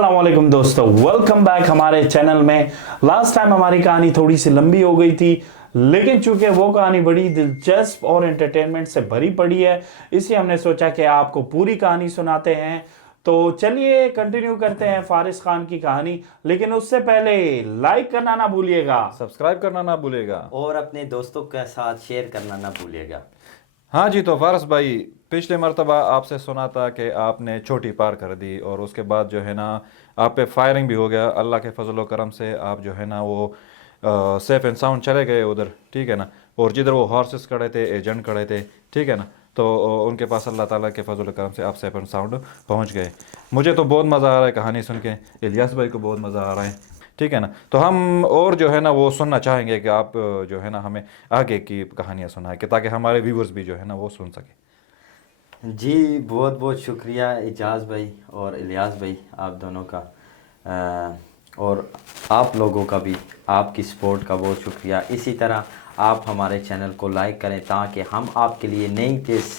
अस्सलाम वालेकुम दोस्तों, वेलकम बैक हमारे चैनल में। लास्ट टाइम हमारी कहानी थोड़ी सी लंबी हो गई थी, लेकिन चूंकि वो कहानी बड़ी दिलचस्प और एंटरटेनमेंट से भरी पड़ी है, इसलिए हमने सोचा कि आपको पूरी कहानी सुनाते हैं। तो चलिए कंटिन्यू करते हैं फारिस खान की कहानी, लेकिन उससे पहले लाइक करना ना भूलिएगा, सब्सक्राइब करना ना भूलेगा। और अपने दोस्तों के साथ शेयर करना ना भूलिएगा। हाँ जी, तो फारस भाई, पिछले मर्तबा आपसे सुना था कि आपने चोटी पार कर दी और उसके बाद जो है ना आप पे फायरिंग भी हो गया। अल्लाह के फजल व करम से आप जो है ना वो सेफ एंड साउंड चले गए उधर, ठीक है ना। और जिधर वो हॉर्सेस खड़े थे, एजेंट खड़े थे, ठीक है ना, तो उनके पास अल्लाह ताला के फजल व करम से आप सेफ एंड साउंड पहुँच गए। मुझे तो बहुत मज़ा आ रहा है कहानी सुन के, इलियास भाई को बहुत मज़ा आ रहा है, ठीक है ना। तो हम और जो है ना वो सुनना चाहेंगे कि आप जो है ना हमें आगे की कहानियाँ सुनाएं, कि ताकि हमारे व्यूवर्स भी जो है ना वो सुन सकें। जी बहुत बहुत शुक्रिया एजाज भाई और इलियास भाई, आप दोनों का और आप लोगों का भी, आपकी सपोर्ट का बहुत शुक्रिया। इसी तरह आप हमारे चैनल को लाइक करें ताकि हम आपके लिए नई चीज़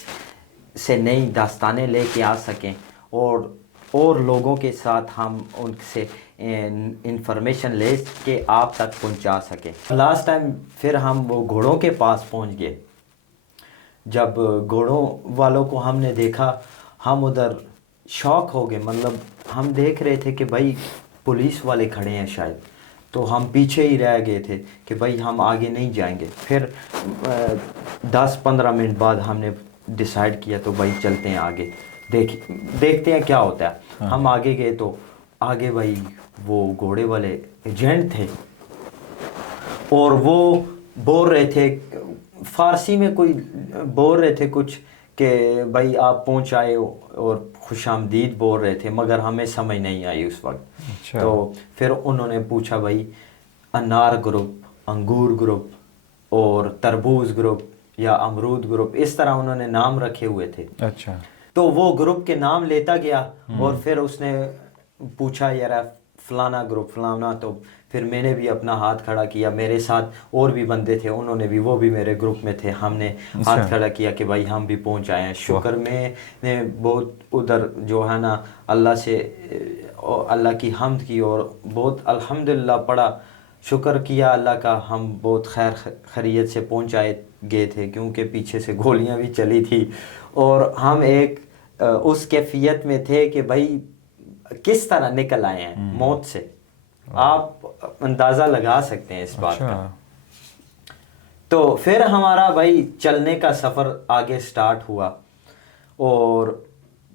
से नई दास्तानें लेके आ सकें और लोगों के साथ हम उनसे इंफॉर्मेशन ले के आप तक पहुंचा सकें। लास्ट टाइम फिर हम वो घोड़ों के पास पहुंच गए। जब घोड़ों वालों को हमने देखा, हम उधर शॉक हो गए। मतलब हम देख रहे थे कि भाई पुलिस वाले खड़े हैं शायद, तो हम पीछे ही रह गए थे कि भाई हम आगे नहीं जाएंगे। फिर 10-15 मिनट बाद हमने डिसाइड किया तो भाई चलते हैं आगे, देखते हैं क्या होता है। हाँ। हम आगे गए तो आगे भाई वो घोड़े वाले एजेंट थे और वो बोल रहे थे फारसी में, कोई बोल रहे थे कुछ कि भाई आप पहुंच आए हो और खुशामदीद बोल रहे थे, मगर हमें समझ नहीं आई उस वक्त। अच्छा। तो फिर उन्होंने पूछा भाई अनार ग्रुप, अंगूर ग्रुप और तरबूज ग्रुप या अमरूद ग्रुप, इस तरह उन्होंने नाम रखे हुए थे। अच्छा। तो वो ग्रुप के नाम लेता गया और फिर उसने पूछा यार फलाना ग्रुप फलाना, तो फिर मैंने भी अपना हाथ खड़ा किया। मेरे साथ और भी बंदे थे, उन्होंने भी, वो भी मेरे ग्रुप में थे। हमने हाथ खड़ा किया कि भाई हम भी पहुंच आए हैं। शुक्र मैंने बहुत उधर जो है ना अल्लाह से अल्लाह की हम्द की और बहुत अल्हम्दुलिल्लाह पढ़ा, शुक्र किया अल्लाह का, हम बहुत खैर खैरियत से पहुंच आए गए थे, क्योंकि पीछे से गोलियां भी चली थी और हम एक उस कैफियत में थे कि भाई किस तरह निकल आए हैं मौत से। आप अंदाज़ा लगा सकते हैं इस बात का। तो फिर हमारा भाई चलने का सफ़र आगे स्टार्ट हुआ और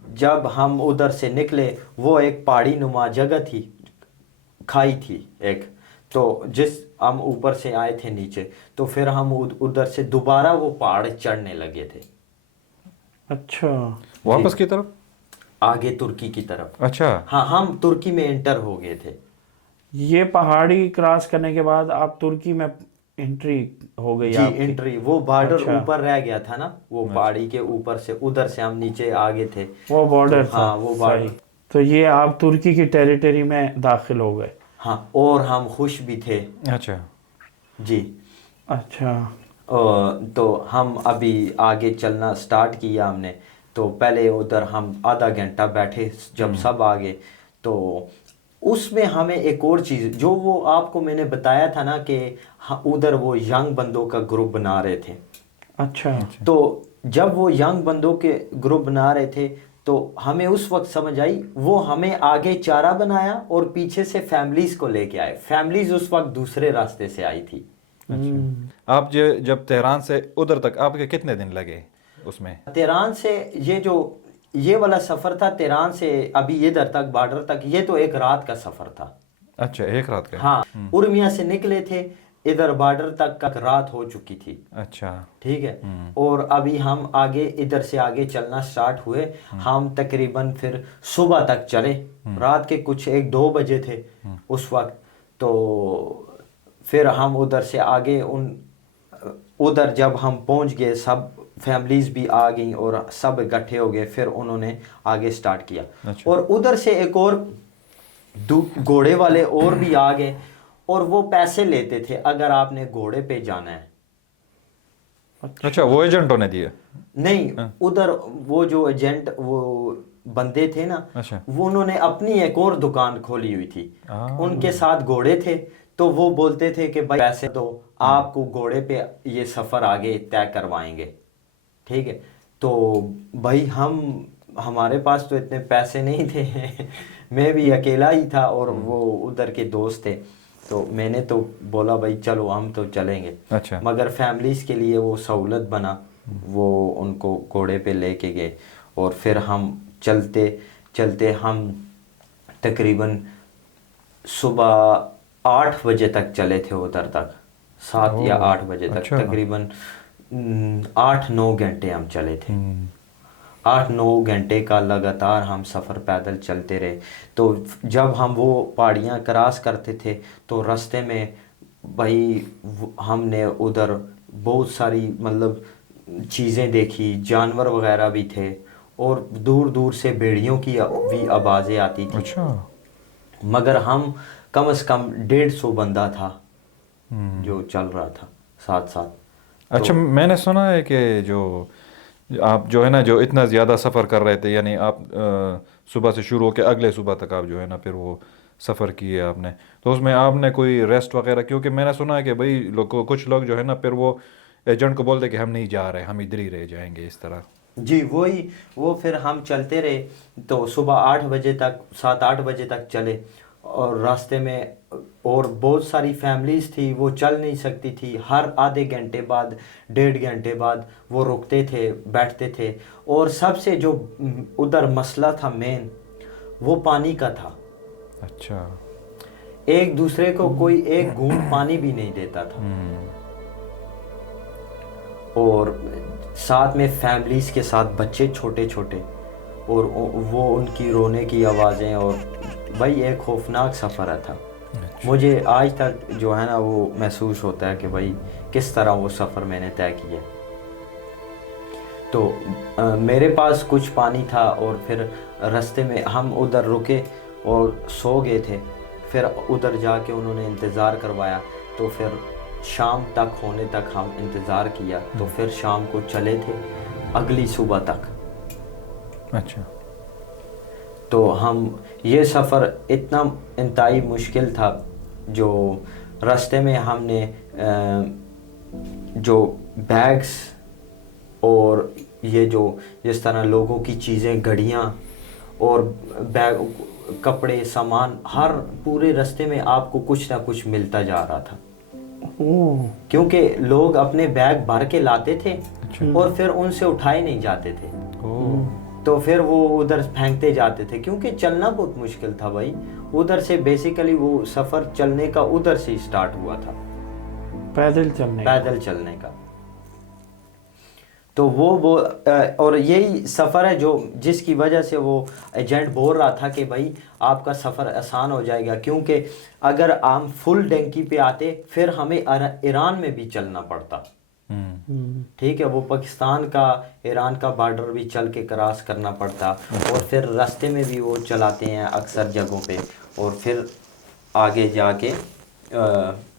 जब हम उधर से निकले, वो एक पहाड़ी नुमा जगह थी, खाई थी एक, तो जिस हम ऊपर से आए थे नीचे, तो फिर हम उधर से दोबारा वो पहाड़ चढ़ने लगे थे। अच्छा, वापस की तरफ, आगे तुर्की की तरफ। अच्छा। हाँ, हम तुर्की में एंटर हो गए थे। ये पहाड़ी क्रॉस करने के बाद आप तुर्की में एंट्री हो गई जी आपकी? एंट्री, वो बॉर्डर अच्छा। ऊपर रह गया था ना, वो पहाड़ी के ऊपर से उधर से हम नीचे आ गए थे। वो बॉर्डर तो, था। हाँ वो बॉर्डर। सही। तो ये आप तुर्की की टेरिटरी में दाखिल हो गए? हाँ, और हम खुश भी थे। अच्छा जी। अच्छा। तो हम अभी आगे चलना स्टार्ट किया हमने। तो पहले उधर हम आधा घंटा बैठे, जब सब आ गए तो उसमें हमें एक और चीज़, जो वो आपको मैंने बताया था ना कि उधर वो यंग बंदों का ग्रुप बना रहे थे। अच्छा। तो जब वो यंग बंदों के ग्रुप बना रहे थे तो हमें उस वक्त समझ आई, वो हमें आगे चारा बनाया और पीछे से फैमिलीज को लेके आए। फैमिलीज उस वक्त दूसरे रास्ते से आई थी। अच्छा। आप जब तेहरान से उधर तक आपके कितने दिन लगे उसमें? तेहरान से ये वाला सफ़र था, तेहरान से अभी इधर तक बॉर्डर तक, ये तो एक रात का सफ़र था। अच्छा, एक रात का? हाँ, उर्मिया से निकले थे, इधर बॉर्डर तक का रात हो चुकी थी। अच्छा, ठीक है। और अभी हम आगे इधर से आगे चलना स्टार्ट हुए। हम तकरीबन फिर सुबह तक चले, रात के कुछ 1-2 बजे थे उस वक्त। तो फिर हम उधर से आगे उधर जब हम पहुंच गए, सब फैमिलीज भी आ गई और सब इकट्ठे हो गए, फिर उन्होंने आगे स्टार्ट किया। अच्छा। और उधर से एक और घोड़े वाले और भी आ गए और वो पैसे लेते थे अगर आपने घोड़े पे जाना है। अच्छा, वो एजेंटों ने दिए? नहीं, उधर वो जो एजेंट, वो बंदे थे ना, अच्छा। वो उन्होंने अपनी एक और दुकान खोली हुई थी। हाँ। उनके साथ घोड़े थे, तो वो बोलते थे कि भाई पैसे दो, आपको घोड़े पे ये सफ़र आगे तय करवाएंगे, ठीक है। तो भाई हमारे पास तो इतने पैसे नहीं थे मैं भी अकेला ही था और वो उधर के दोस्त थे, तो मैंने तो बोला भाई चलो हम तो चलेंगे। अच्छा। मगर फैमिलीज़ के लिए वो सहूलत बना, वो उनको घोड़े पे लेके गए और फिर हम चलते चलते हम तकरीबन सुबह 8 बजे तक चले थे उधर तक, 7 या 8 बजे तक। अच्छा। तकरीबन 8-9 घंटे हम चले थे। 8-9 घंटे का लगातार हम सफ़र पैदल चलते रहे। तो जब हम वो पहाड़ियाँ क्रॉस करते थे तो रास्ते में भाई हमने उधर बहुत सारी मतलब चीज़ें देखी, जानवर वगैरह भी थे और दूर दूर से भेड़ियों की भी आवाज़ें आती थी। अच्छा। मगर हम कम से कम 150 बंदा था जो चल रहा था साथ साथ। अच्छा, मैंने सुना है कि जो आप जो है ना जो इतना ज़्यादा सफ़र कर रहे थे, यानी आप सुबह से शुरू होकर अगले सुबह तक आप जो है ना फिर वो सफ़र किए आपने, तो उसमें आपने कोई रेस्ट वगैरह, क्योंकि मैंने सुना है कि भाई कुछ लोग जो है ना फिर वो एजेंट को बोलते कि हम नहीं जा रहे, हम इधर ही रह जाएंगे इस तरह। जी वही, वो फिर हम चलते रहे तो सुबह 8 बजे तक, 7-8 बजे तक चले और रास्ते में और बहुत सारी फैमिलीज़ थी, वो चल नहीं सकती थी। हर आधे घंटे बाद, 1.5 घंटे बाद वो रुकते थे, बैठते थे। और सबसे जो उधर मसला था मेन, वो पानी का था। अच्छा। एक दूसरे को कोई एक घूंट पानी भी नहीं देता था। और साथ में फैमिलीज़ के साथ बच्चे छोटे छोटे, और वो उनकी रोने की आवाज़ें, और भाई एक खौफनाक सफ़र था। मुझे आज तक जो है ना वो महसूस होता है कि भाई किस तरह वो सफ़र मैंने तय किया। तो मेरे पास कुछ पानी था और फिर रास्ते में हम उधर रुके और सो गए थे। फिर उधर जाके उन्होंने इंतज़ार करवाया, तो फिर शाम तक होने तक हम इंतज़ार किया, तो फिर शाम को चले थे अगली सुबह तक। अच्छा। तो हम ये सफ़र इतना इंतहाई मुश्किल था, जो रास्ते में हमने जो बैग्स और ये जो जिस तरह लोगों की चीज़ें, घड़ियाँ और बैग, कपड़े, सामान, हर पूरे रास्ते में आपको कुछ ना कुछ मिलता जा रहा था। क्योंकि लोग अपने बैग भर के लाते थे और फिर उनसे उठाए नहीं जाते थे, तो फिर वो उधर फेंकते जाते थे, क्योंकि चलना बहुत मुश्किल था भाई। उधर से बेसिकली वो सफ़र चलने का उधर से स्टार्ट हुआ था, पैदल चलने का। तो वो और यही सफ़र है जो जिसकी वजह से वो एजेंट बोल रहा था कि भाई आपका सफ़र आसान हो जाएगा, क्योंकि अगर हम फुल टैंकी पे आते फिर हमें ईरान में भी चलना पड़ता। ठीक है, वो पाकिस्तान का, ईरान का बॉर्डर भी चल के क्रॉस करना पड़ता, और फिर रास्ते में भी वो चलाते हैं अक्सर जगहों पे, और फिर आगे जाके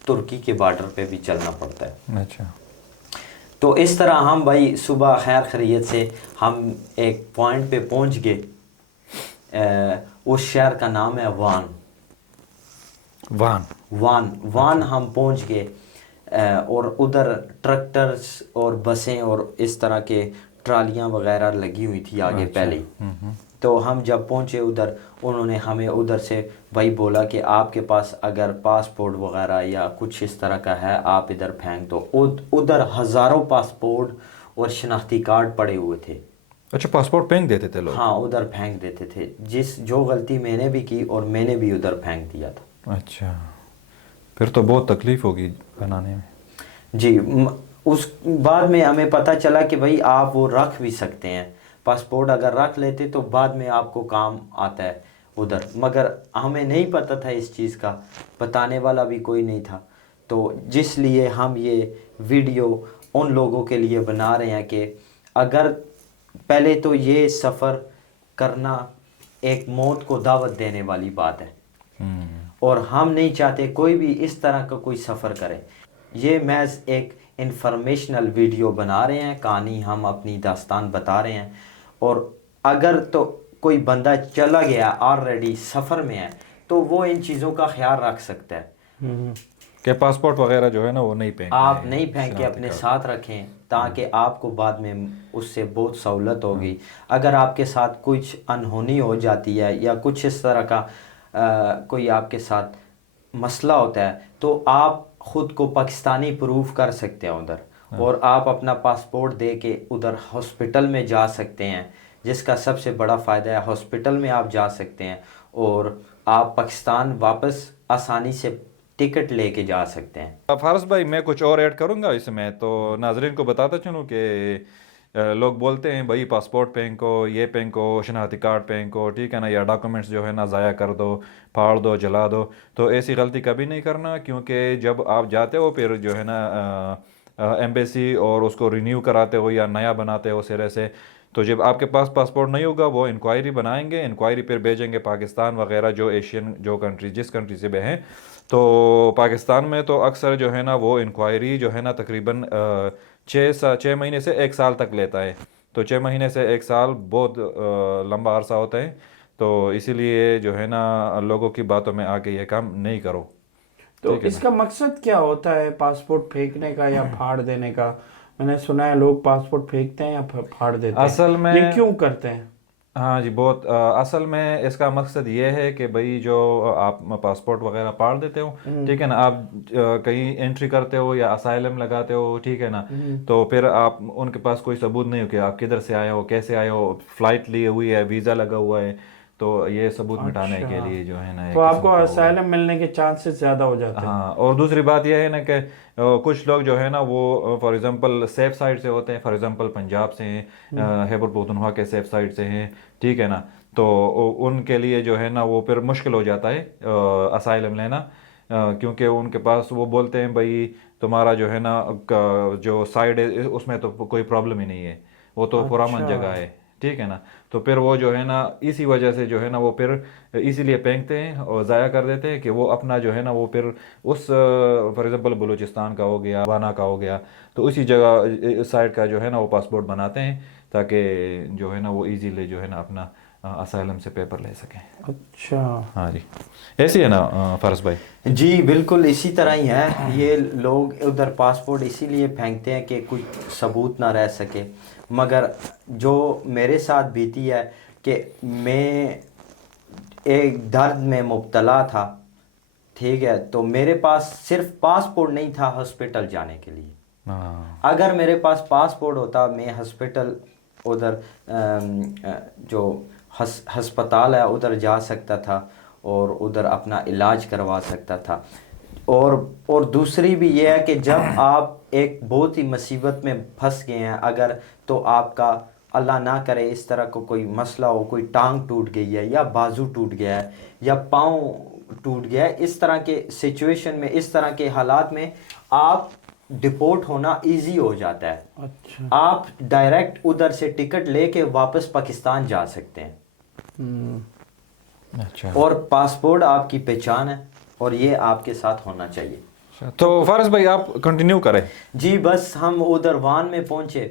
तुर्की के बॉर्डर पे भी चलना पड़ता है। अच्छा। तो इस तरह हम भाई सुबह खैर खैरियत से हम एक पॉइंट पे पहुंच गए। उस शहर का नाम है वान हम पहुंच गए। और उधर ट्रैक्टर्स और बसें और इस तरह के ट्रालियां वगैरह लगी हुई थी आगे। अच्छा। पहले तो हम जब पहुंचे उधर, उन्होंने हमें उधर से भाई बोला कि आपके पास अगर पासपोर्ट वगैरह या कुछ इस तरह का है आप इधर फेंक दो। उधर हज़ारों पासपोर्ट और शनाख्ती कार्ड पड़े हुए थे। अच्छा, पासपोर्ट फेंक देते थे लोग? हाँ, उधर फेंक देते थे। जो गलती मैंने भी की और मैंने भी उधर फेंक दिया था। अच्छा, फिर तो बहुत तकलीफ़ होगी बनाने में। जी, उस बाद में हमें पता चला कि भाई आप वो रख भी सकते हैं, पासपोर्ट अगर रख लेते तो बाद में आपको काम आता है उधर। मगर हमें नहीं पता था इस चीज़ का, बताने वाला भी कोई नहीं था। तो जिस लिए हम ये वीडियो उन लोगों के लिए बना रहे हैं कि अगर पहले तो ये सफ़र करना एक मौत को दावत देने वाली बात है, और हम नहीं चाहते कोई भी इस तरह का कोई सफ़र करे। ये महज एक इंफॉर्मेशनल वीडियो बना रहे हैं, कहानी हम अपनी दास्तान बता रहे हैं। और अगर तो کوئی بندہ چلا گیا آلریڈی سفر میں ہے تو وہ ان چیزوں کا خیال رکھ سکتا ہے کہ پاسپورٹ وغیرہ جو ہے نا وہ نہیں پھینکنا ہے، آپ نہیں پھینکے اپنے ساتھ رکھیں تاکہ آپ کو بعد میں اس سے بہت سہولت ہوگی. اگر آپ کے ساتھ کچھ انہونی ہو جاتی ہے یا کچھ اس طرح کا کوئی آپ کے ساتھ مسئلہ ہوتا ہے تو آپ خود کو پاکستانی پروف کر سکتے ہیں ادھر, اور آپ اپنا پاسپورٹ دے کے ادھر ہاسپٹل میں جا سکتے ہیں, جس کا سب سے بڑا فائدہ ہے ہاسپٹل میں آپ جا سکتے ہیں اور آپ پاکستان واپس آسانی سے ٹکٹ لے کے جا سکتے ہیں. فارس بھائی میں کچھ اور ایڈ کروں گا اس میں, تو ناظرین کو بتاتا چلوں کہ لوگ بولتے ہیں بھائی پاسپورٹ پھینکو, یہ پھینکو, شناختی کارڈ پھینکو, ٹھیک ہے نا, یا ڈاکومنٹس جو ہے نا ضائع کر دو, پھاڑ دو, جلا دو. تو ایسی غلطی کبھی نہیں کرنا, کیونکہ جب آپ جاتے ہو پھر جو ہے نا ایمبیسی اور اس کو رینیو کراتے ہو یا نیا بناتے ہو سرے سے, تو جب آپ کے پاس پاسپورٹ نہیں ہوگا وہ انکوائری بنائیں گے, انکوائری پھر بھیجیں گے پاکستان وغیرہ جو ایشین جو کنٹری جس کنٹری سے بھی ہیں. تو پاکستان میں تو اکثر جو ہے نا وہ انکوائری جو ہے نا تقریباً 6 مہینے سے 1 سال تک لیتا ہے. تو 6 مہینے سے 1 سال بہت لمبا عرصہ ہوتا ہے, تو اسی لیے جو ہے نا لوگوں کی باتوں میں آ کے یہ کام نہیں کرو. تو اس کا مقصد کیا ہوتا ہے پاسپورٹ پھینکنے کا یا پھاڑ دینے کا؟ میں نے سنا ہے لوگ پاسپورٹ پھینکتے ہیں یا پھاڑ دیتے ہیں, اصل میں یہ کیوں کرتے ہیں؟ ہاں جی بہت اصل میں اس کا مقصد یہ ہے کہ بھئی جو آپ پاسپورٹ وغیرہ پاڑ دیتے ہو, ٹھیک ہے نا, آپ کہیں انٹری کرتے ہو یا اسائلم لگاتے ہو, ٹھیک ہے نا, تو پھر آپ ان کے پاس کوئی ثبوت نہیں ہو کہ آپ کدھر سے آئے ہو, کیسے آئے ہو, فلائٹ لی ہوئی ہے, ویزا لگا ہوا ہے, تو یہ ثبوت مٹانے کے لیے جو ہے نا تو آپ کو اسائلم ملنے کے چانسز زیادہ ہو جاتے ہیں. ہاں, اور دوسری بات یہ ہے نا کہ کچھ لوگ جو ہے نا وہ فار ایگزامپل سیف سائڈ سے ہوتے ہیں, فار ایگزامپل پنجاب سے ہیں, خیبر پختونخوا کے سیف سائڈ سے ہیں, ٹھیک ہے نا, تو ان کے لیے جو ہے نا وہ پھر مشکل ہو جاتا ہے اسائلم لینا, کیونکہ ان کے پاس وہ بولتے ہیں بھائی تمہارا جو ہے نا جو سائڈ ہے اس میں تو کوئی پرابلم ہی نہیں ہے, وہ تو پرامن جگہ ہے, ٹھیک ہے نا. تو پھر وہ جو ہے نا اسی وجہ سے جو ہے نا وہ پھر اسی لیے پھینکتے ہیں اور ضائع کر دیتے ہیں کہ وہ اپنا جو ہے نا وہ پھر اس فار ایگزامپل بلوچستان کا ہو گیا, وانا کا ہو گیا, تو اسی جگہ سائڈ کا جو ہے نا وہ پاسپورٹ بناتے ہیں تاکہ جو ہے نا وہ ایزیلی جو ہے نا اپنا اسائلم سے پیپر لے سکیں. اچھا, ہاں جی, ایسی ہے نا فارس بھائی؟ جی بالکل اسی طرح ہی ہے. یہ لوگ ادھر پاسپورٹ اسی لیے پھینکتے ہیں کہ کچھ ثبوت نہ رہ سکے, مگر جو میرے ساتھ بیتی ہے کہ میں ایک درد میں مبتلا تھا, ٹھیک ہے, تو میرے پاس صرف پاسپورٹ نہیں تھا ہاسپٹل جانے کے لیے. اگر میرے پاس پاسپورٹ ہوتا میں ہاسپٹل ادھر جو ہسپتال ہے ادھر جا سکتا تھا اور ادھر اپنا علاج کروا سکتا تھا. اور دوسری بھی یہ ہے کہ جب آپ ایک بہت ہی مصیبت میں پھنس گئے ہیں اگر, تو آپ کا اللہ نہ کرے اس طرح کو کوئی مسئلہ ہو, کوئی ٹانگ ٹوٹ گئی ہے یا بازو ٹوٹ گیا ہے یا پاؤں ٹوٹ گیا ہے, اس طرح کے سچویشن میں, اس طرح کے حالات میں آپ ڈپورٹ ہونا ایزی ہو جاتا ہے. اچھا, آپ ڈائریکٹ ادھر سے ٹکٹ لے کے واپس پاکستان جا سکتے ہیں. اچھا, اور پاسپورٹ آپ کی پہچان ہے اور یہ آپ کے ساتھ ہونا چاہیے. تو فارس بھائی آپ کنٹینیو کریں. جی بس ہم ادھر وان میں پہنچے,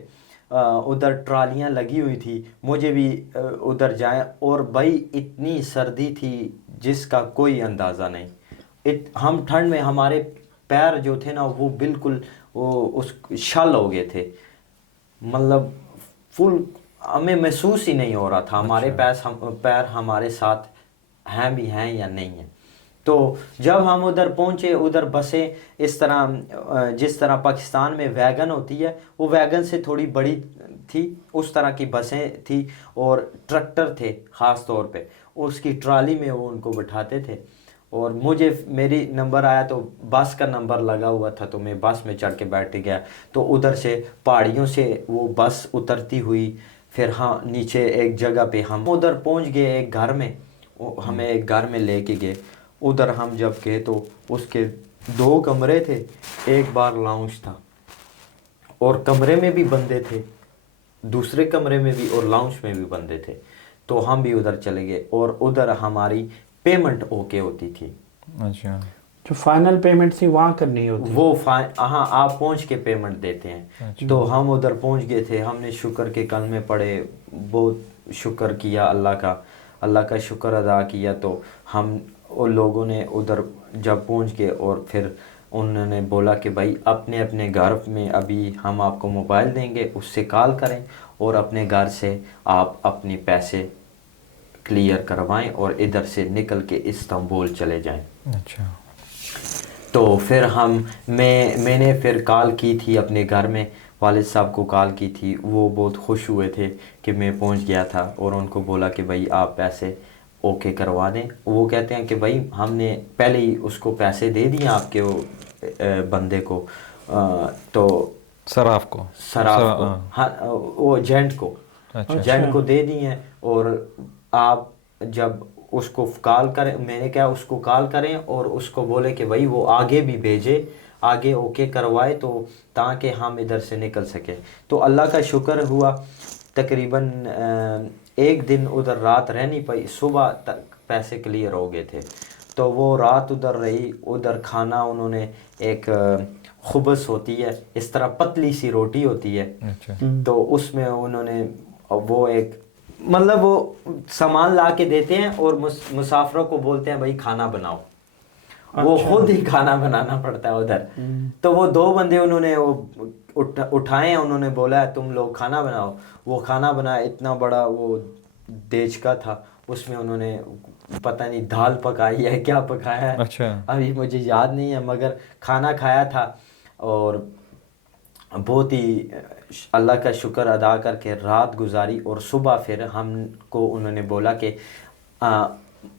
ادھر ٹرالیاں لگی ہوئی تھی, مجھے بھی ادھر جائیں, اور بھائی اتنی سردی تھی جس کا کوئی اندازہ نہیں. ہم ٹھنڈ میں ہمارے پیر جو تھے نا وہ بالکل اس شل ہو گئے تھے, مطلب فل ہمیں محسوس ہی نہیں ہو رہا تھا ہمارے پیر ہمارے ساتھ ہیں بھی ہیں یا نہیں ہیں. تو جب ہم ادھر پہنچے, ادھر بسیں اس طرح جس طرح پاکستان میں ویگن ہوتی ہے وہ ویگن سے تھوڑی بڑی تھی, اس طرح کی بسیں تھی, اور ٹریکٹر تھے خاص طور پہ, اس کی ٹرالی میں وہ ان کو بٹھاتے تھے. اور میری نمبر آیا تو بس کا نمبر لگا ہوا تھا تو میں بس میں چڑھ کے بیٹھ گیا. تو ادھر سے پہاڑیوں سے وہ بس اترتی ہوئی, پھر ہاں نیچے ایک جگہ پہ ہم ادھر پہنچ گئے ایک گھر میں, ہمیں ایک گھر میں لے کے گئے. ادھر ہم جب گئے تو اس کے 2 کمرے تھے, ایک بار لاؤنج تھا, اور کمرے میں بھی بندے تھے, دوسرے کمرے میں بھی, اور لاؤنج میں بھی بندے تھے. تو ہم بھی ادھر چلے گئے اور ادھر ہماری پیمنٹ اوکے ہوتی تھی. اچھا, جو فائنل پیمنٹ تھی وہاں کرنی ہوتی, وہ ہاں آپ پہنچ کے پیمنٹ دیتے ہیں. تو ہم ادھر پہنچ گئے تھے, ہم نے شکر کے کلمے پڑھے, بہت शुक्र किया अल्लाह का शुक्र अदा किया। तो हम उन लोगों ने उधर जब पहुंच गए और फिर उन्होंने बोला कि भाई अपने अपने घर में अभी हम आपको मोबाइल देंगे, उससे कॉल करें और अपने घर से आप अपने पैसे क्लियर करवाएं और इधर से निकल के इस्तांबुल चले जाएं। अच्छा। तो फिर मैंने फिर कॉल की थी अपने घर में, वालिद साहब को कॉल की थी, वो बहुत खुश हुए थे कि मैं पहुंच गया था और उनको बोला कि भाई आप पैसे ओके करवा दें। वो कहते हैं कि भाई हमने पहले ही उसको पैसे दे दिए आपके वो बंदे को, तो सराफ को हाँ वो एजेंट को, एजेंट को दे दिए हैं, और आप जब उसको कॉल करें, मैंने क्या उसको कॉल करें और उसको बोले कि भाई वो आगे भी भेजे, आगे ओके करवाए तो ताकि हम इधर से निकल सके। तो अल्लाह का शुक्र हुआ, तकरीबन एक दिन उधर रात रह नहीं पाई, सुबह तक पैसे क्लियर हो गए थे। तो वो रात उधर रही, उधर खाना उन्होंने एक खुबस होती है, इस तरह पतली सी रोटी होती है। तो उसमें उन्होंने वो एक मतलब वो सामान ला के देते हैं और मुसाफिरों को बोलते हैं भाई खाना बनाओ। वो खुद ही खाना बनाना पड़ता है उधर। तो वो दो बंदे उन्होंने वो उठाए हैं, उन्होंने बोला है तुम लोग खाना बनाओ। वो खाना बनाया, इतना बड़ा वो देचका था, उसमें उन्होंने पता नहीं दाल पकाई है क्या पकाया है। अच्छा। अभी मुझे याद नहीं है, मगर खाना खाया था और बहुत ही अल्लाह का शुक्र अदा करके रात गुजारी। और सुबह फिर हमको उन्होंने बोला कि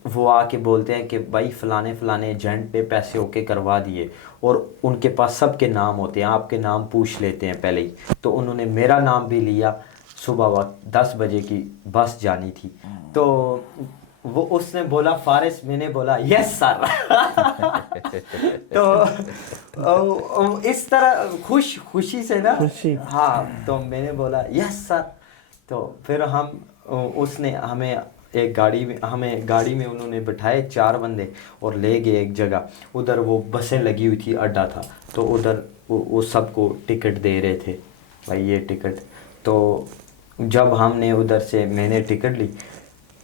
वो आके बोलते हैं कि भाई फ़लाने फ़लाने एजेंट ने पैसे ओके करवा दिए, और उनके पास सबके नाम होते हैं, आपके नाम पूछ लेते हैं पहले ही। तो उन्होंने मेरा नाम भी लिया। सुबह वक्त 10 बजे की बस जानी थी, तो वो उसने बोला फारिस, मैंने बोला यस सर। तो इस तरह खुशी से ना, हाँ, तो मैंने बोला यस सर। तो फिर उसने हमें गाड़ी में उन्होंने बिठाए 4 बंदे और ले गए एक जगह। उधर वो बसें लगी हुई थी, अड्डा था, तो उधर वो सबको टिकट दे रहे थे, भाई ये टिकट। तो जब हमने उधर से मैंने टिकट ली,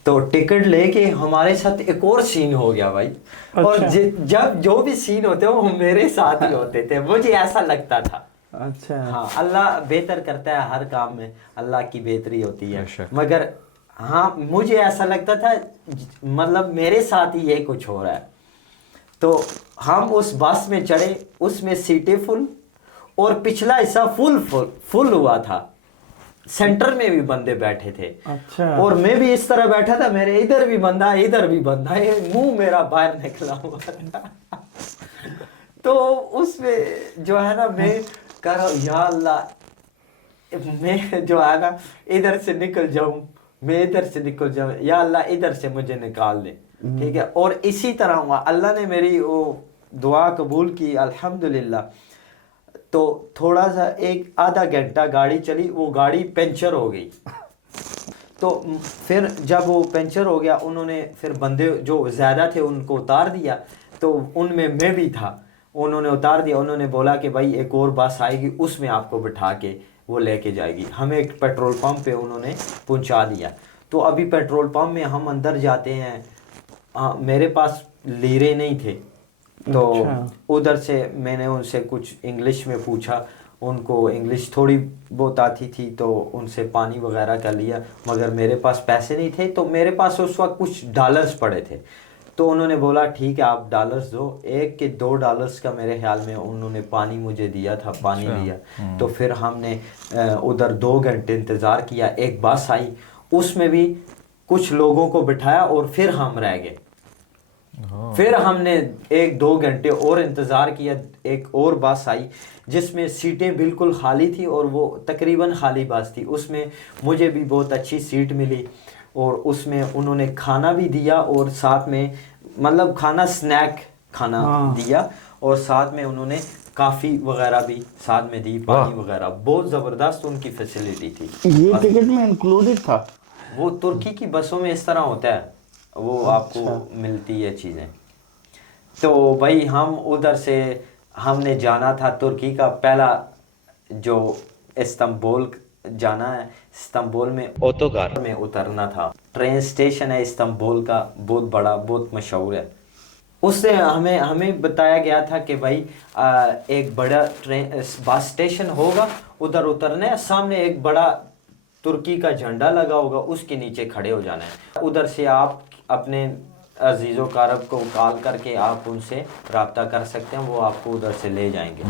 तो टिकट लेके हमारे साथ एक और सीन हो गया भाई। अच्छा। और जब जो भी सीन होते वो मेरे साथ ही होते थे, मुझे ऐसा लगता था। अच्छा। हाँ, अल्लाह बेहतर करता है हर काम में, अल्लाह की बेहतरी होती है। मगर हाँ, मुझे ऐसा लगता था मतलब मेरे साथ ही ये कुछ हो रहा है। तो हम उस बस में चढ़े, उसमें सीटें फुल और पिछला हिस्सा फुल हुआ था, सेंटर में भी बंदे बैठे थे। अच्छा। और मैं भी इस तरह बैठा था, मेरे इधर भी बंदा ये मुंह मेरा बाहर निकला हुआ था। तो उसमें जो है ना, मैं कह रहा हूँ या अल्लाह, मैं जो है ना इधर से निकल जाऊं, मैं इधर से निकल जाऊं, या अल्लाह इधर से मुझे निकाल दे। ठीक है। और इसी तरह हुआ, अल्लाह ने मेरी वो दुआ कबूल की अल्हम्दुलिल्लाह। तो थोड़ा सा एक आधा घंटा गाड़ी चली, वो गाड़ी पंचर हो गई। तो फिर जब वो पंचर हो गया, उन्होंने फिर बंदे जो ज़्यादा थे उनको उतार दिया। तो उनमें मैं भी था, उन्होंने उतार दिया। उन्होंने बोला कि भाई एक और बस आएगी, उसमें आपको बिठा के वो लेके जाएगी। हमें एक पेट्रोल पंप पे उन्होंने पहुंचा दिया। तो अभी पेट्रोल पंप में हम अंदर जाते हैं, मेरे पास लीरे नहीं थे। तो उधर से मैंने उनसे कुछ इंग्लिश में पूछा, उनको इंग्लिश थोड़ी बहुत आती थी, तो उनसे पानी वगैरह कर लिया। मगर मेरे पास पैसे नहीं थे, तो मेरे पास उस वक्त कुछ डॉलर्स पड़े थे। तो उन्होंने बोला ठीक है आप डॉलर्स दो। 1 के 2 डॉलर्स का मेरे ख्याल में उन्होंने पानी मुझे दिया था, पानी दिया। तो फिर हमने उधर 2 घंटे इंतज़ार किया। एक बस आई, उसमें भी कुछ लोगों को बिठाया और फिर हम रह गए। फिर हमने 1-2 घंटे और इंतज़ार किया। एक और बस आई जिसमें सीटें बिल्कुल खाली थी, और वो तकरीबन खाली बस थी। उसमें मुझे भी बहुत अच्छी सीट मिली, और उसमें उन्होंने खाना भी दिया, और साथ में मतलब स्नैक खाना दिया, और साथ में उन्होंने काफ़ी वगैरह भी साथ में दी, पानी वगैरह। बहुत ज़बरदस्त उनकी फैसिलिटी थी। ये टिकट में इंक्लूडेड था? वो तुर्की की बसों में इस तरह होता है, वो आपको मिलती है चीज़ें। तो भाई हम उधर से हमने जाना था तुर्की का पहला जो इस्तांबुल जाना है इस्तांबुल में, ऑटोकार में उतरना था। ट्रेन स्टेशन है इस्तांबुल का, बहुत बड़ा, बहुत मशहूर है। उससे हमें बताया गया था कि भाई एक बड़ा ट्रेन बस स्टेशन होगा, उधर उतरना है, सामने एक बड़ा तुर्की का झंडा लगा होगा, उसके नीचे खड़े हो जाना है। उधर से आप अपने अजीज़ो कारब को कॉल करके आप उनसे रब्ता कर सकते हैं, वो आपको उधर से ले जाएंगे।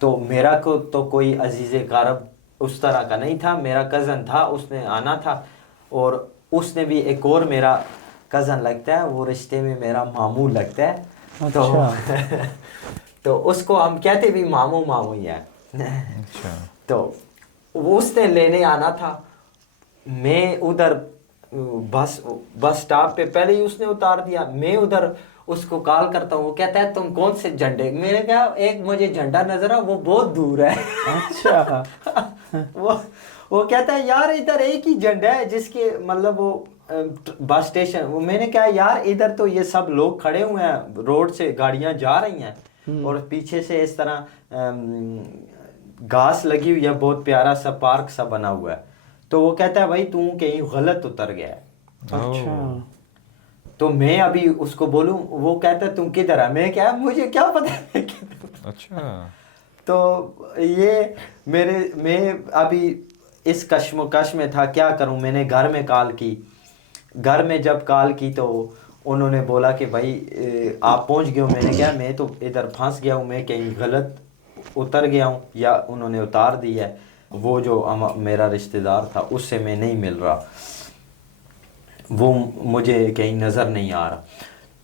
तो मेरा को तो कोई अजीज़ कारब उस तरह का नहीं था, मेरा कज़न था, उसने आना था, और उसने भी एक और मेरा कज़न लगता है, वो रिश्ते में मेरा मामू लगता है। अच्छा। तो उसको हम कहते भी मामू मामू ही है। अच्छा। तो वो उसने लेने आना था। मैं उधर बस स्टॉप पे पहले ही उसने उतार दिया। मैं उधर उसको कॉल करता हूँ, वो कहता है तुम कौन से झंडे, मैंने कहा एक मुझे झंडा नजर आ, वो बहुत दूर है। अच्छा। वो कहता है यार इधर एक ही झंडा है, जिसके मतलब वो बस स्टेशन। वो मैंने कहा यार इधर तो ये सब लोग खड़े हुए हैं, रोड से गाड़ियां जा रही हैं, और पीछे से इस तरह घास लगी हुई है, बहुत प्यारा सा पार्क सा बना हुआ है। तो वो कहता है भाई तू कहीं गलत उतर गया है। अच्छा। तो मैं अभी उसको बोलूं, वो कहता है तुम किधर है, मैं क्या, मुझे क्या पता है किधर। अच्छा। तो ये मैं अभी इस कश्मकश में था, क्या करूं। मैंने घर में कॉल की, घर में जब कॉल की तो उन्होंने बोला कि भाई आप पहुंच गए हो। मैंने कहा मैं तो इधर फंस गया हूं, मैं कहीं गलत उतर गया हूं, या उन्होंने उतार दिया है। वो जो मेरा रिश्तेदार था उससे मैं नहीं मिल रहा, वो मुझे कहीं नज़र नहीं आ रहा।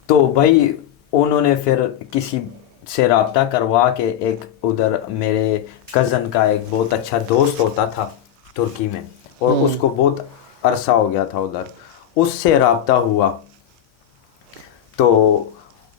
तो भाई उन्होंने फिर किसी से रब्ता करवा के, एक उधर मेरे कज़न का एक बहुत अच्छा दोस्त होता था तुर्की में, और उसको बहुत अरसा हो गया था उधर, उससे रब्ता हुआ। तो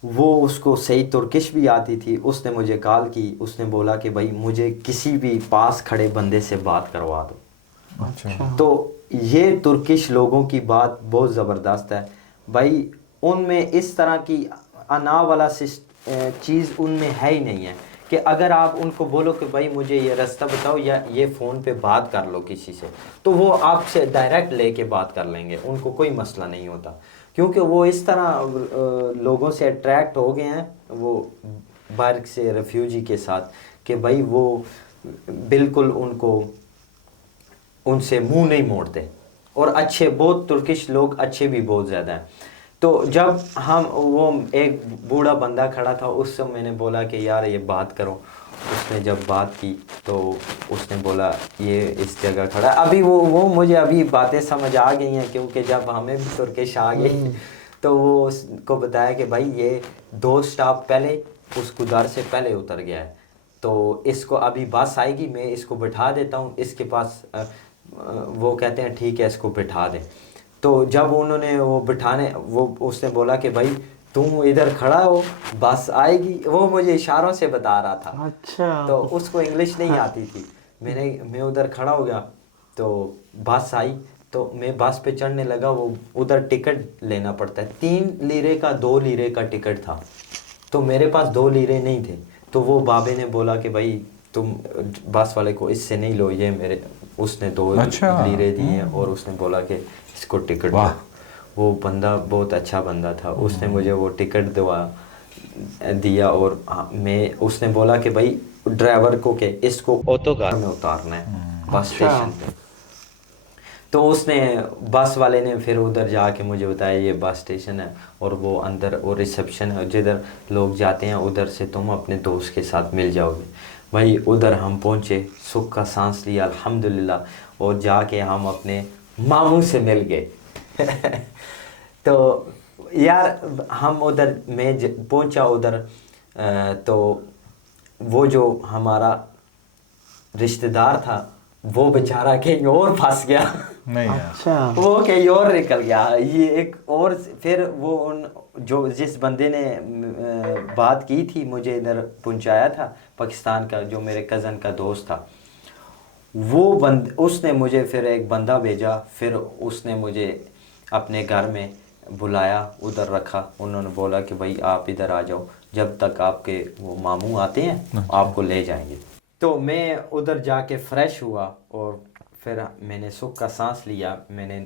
वो उसको सही तुर्किश भी आती थी, उसने मुझे कॉल की, उसने बोला कि भाई मुझे किसी भी पास खड़े बंदे से बात करवा दो। अच्छा। तो ये तुर्किश लोगों की बात बहुत ज़बरदस्त है भाई, उनमें इस तरह की अना वाला चीज़ उनमें है ही नहीं है कि अगर आप उनको बोलो कि भाई मुझे ये रास्ता बताओ या ये फ़ोन पे बात कर लो किसी से, तो वो आपसे डायरेक्ट लेके बात कर लेंगे, उनको कोई मसला नहीं होता। क्योंकि वो इस तरह लोगों से अट्रैक्ट हो गए हैं, वो बाहर से रेफ्यूजी के साथ, कि भाई वो बिल्कुल उनको उनसे मुंह नहीं मोड़ते। और अच्छे बहुत तुर्किश लोग अच्छे भी बहुत ज़्यादा हैं। तो जब हम वो एक बूढ़ा बंदा खड़ा था, उससे मैंने बोला कि यार ये बात करो। उसने जब बात की तो उसने बोला ये इस जगह खड़ा है। अभी वो मुझे अभी बातें समझ आ गई हैं, क्योंकि जब हमें भी तुर्किश आ गई तो वो उसको बताया कि भाई ये 2 स्टॉप पहले उस कुदार से पहले उतर गया है, तो इसको अभी बस आएगी, मैं इसको बिठा देता हूँ इसके पास। वो कहते हैं ठीक है इसको बिठा दे। तो जब उन्होंने वो बिठाने, वो उसने बोला कि भाई तुम इधर खड़ा हो, बस आएगी, वो मुझे इशारों से बता रहा था। अच्छा। तो उसको इंग्लिश नहीं आती थी। मैं उधर खड़ा हो गया, तो बस आई, तो मैं बस पे चढ़ने लगा। वो उधर टिकट लेना पड़ता है, 3 लीरे का 2 लीरे का टिकट था, तो मेरे पास 2 लीरे नहीं थे। तो वो बाबे ने बोला कि भाई तुम बस वाले को इससे नहीं लो, ये मेरे, उसने 2 लीरे दिए और उसने बोला कि इसको टिकट दो। वो बंदा बहुत अच्छा बंदा था, उसने मुझे वो टिकट दिया। और उसने बोला कि भाई ड्राइवर को कि इसको ऑटोकार में उतारना है बस स्टेशन पे। तो उसने, बस वाले ने फिर उधर जाके मुझे बताया ये बस स्टेशन है, और वो अंदर वो रिसेप्शन है, जिधर लोग जाते हैं उधर से तुम अपने दोस्त के साथ मिल जाओगे। भाई उधर हम पहुँचे, सुख का सांस लिया अल्हम्दुलिल्लाह, और जाके हम अपने मामू से मिल गए। तो यार हम उधर, मैं पहुंचा उधर, तो वो जो हमारा रिश्तेदार था वो बेचारा कहीं और फंस गया। नहीं यार। अच्छा। वो कहीं और निकल गया। ये एक और फिर वो जो जिस बंदे ने बात की थी, मुझे इधर पहुंचाया था पाकिस्तान का, जो मेरे कज़न का दोस्त था, वो उसने मुझे फिर एक बंदा भेजा। फिर उसने मुझे अपने घर में बुलाया, उधर रखा। उन्होंने बोला कि भाई आप इधर आ जाओ, जब तक आपके वो मामू आते हैं आपको ले जाएंगे। तो मैं उधर जाके फ़्रेश हुआ, और फिर मैंने सुख का सांस लिया, मैंने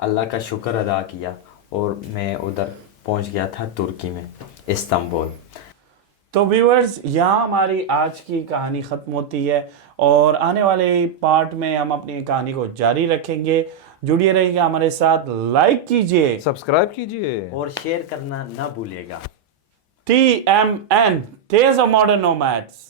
अल्लाह का शुक्र अदा किया और मैं उधर पहुंच गया था तुर्की में, इस्तांबुल। तो व्यूअर्स, यहाँ हमारी आज की कहानी ख़त्म होती है और आने वाले पार्ट में हम अपनी कहानी को जारी रखेंगे। जुड़िए रहिएगा हमारे साथ, लाइक कीजिए, सब्सक्राइब कीजिए और शेयर करना ना भूलिएगा। TMN, Tales of Modern Nomads।